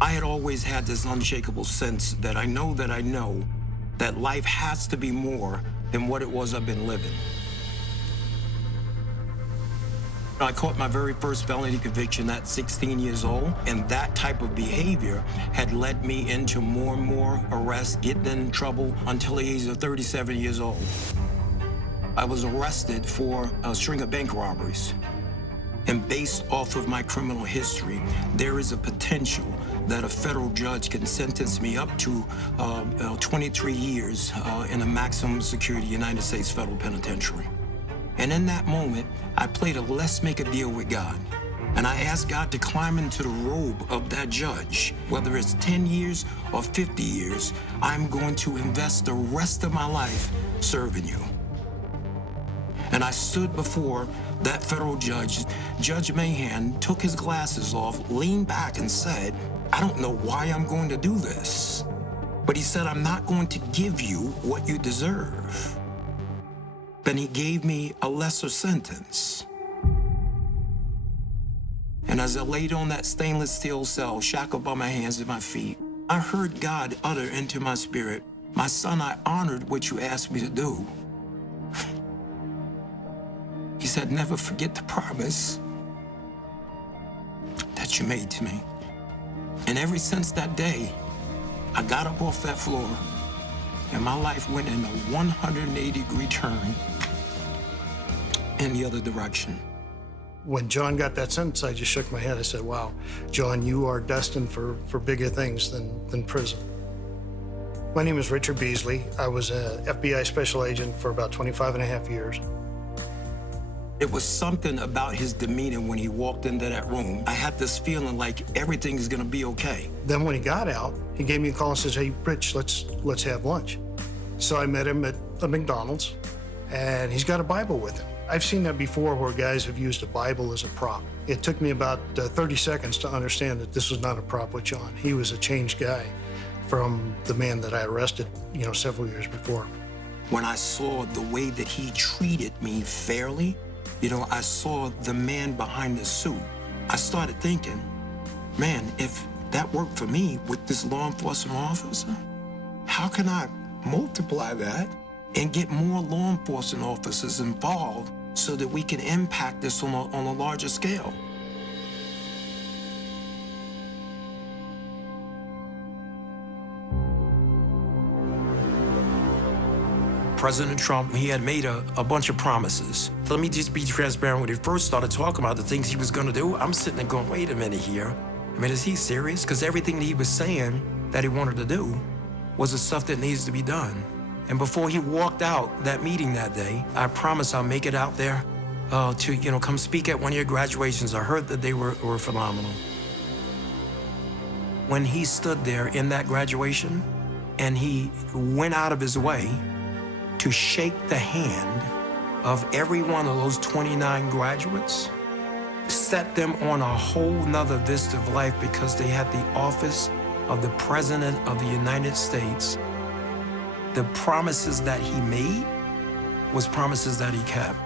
I had always had this unshakable sense that I know that life has to be more than what it was I've been living. I caught my very first felony conviction at 16 years old, and that type of behavior had led me into more and more arrests, getting in trouble until the age of 37 years old. I was arrested for a string of bank robberies. And based off of my criminal history, there is a potential that a federal judge can sentence me up to 23 years in a maximum security United States federal penitentiary. And in that moment, I played a let's make a deal with God. And I asked God to climb into the robe of that judge. Whether it's 10 years or 50 years, I'm going to invest the rest of my life serving you. And I stood before that federal judge. Judge Mahan took his glasses off, leaned back and said, I don't know why I'm going to do this. But he said, I'm not going to give you what you deserve. Then he gave me a lesser sentence. And as I laid on that stainless steel cell, shackled by my hands and my feet, I heard God utter into my spirit, my son, I honored what you asked me to do. He said, never forget the promise that you made to me. And ever since that day, I got up off that floor and my life went in a 180-degree turn in the other direction. When John got that sentence, I just shook my head. I said, wow, John, you are destined for bigger things than prison. My name is Richard Beasley. I was an FBI special agent for about 25 and a half years. It was something about his demeanor when he walked into that room. I had this feeling like everything is gonna be okay. Then when he got out, he gave me a call and says, hey, Rich, let's have lunch. So I met him at a McDonald's, and he's got a Bible with him. I've seen that before where guys have used a Bible as a prop. It took me about 30 seconds to understand that this was not a prop with John. He was a changed guy from the man that I arrested, several years before. When I saw the way that he treated me fairly, I saw the man behind the suit. I started thinking, man, if that worked for me with this law enforcement officer, how can I multiply that and get more law enforcement officers involved so that we can impact this on a larger scale? President Trump, he had made a bunch of promises. Let me just be transparent. When he first started talking about the things he was gonna do, I'm sitting there going, wait a minute here. I mean, is he serious? Because everything that he was saying that he wanted to do was the stuff that needs to be done. And before he walked out that meeting that day, I promised I'll make it out there to come speak at one of your graduations. I heard that they were phenomenal. When he stood there in that graduation and he went out of his way to shake the hand of every one of those 29 graduates, set them on a whole nother vista of life because they had the office of the President of the United States. The promises that he made was promises that he kept.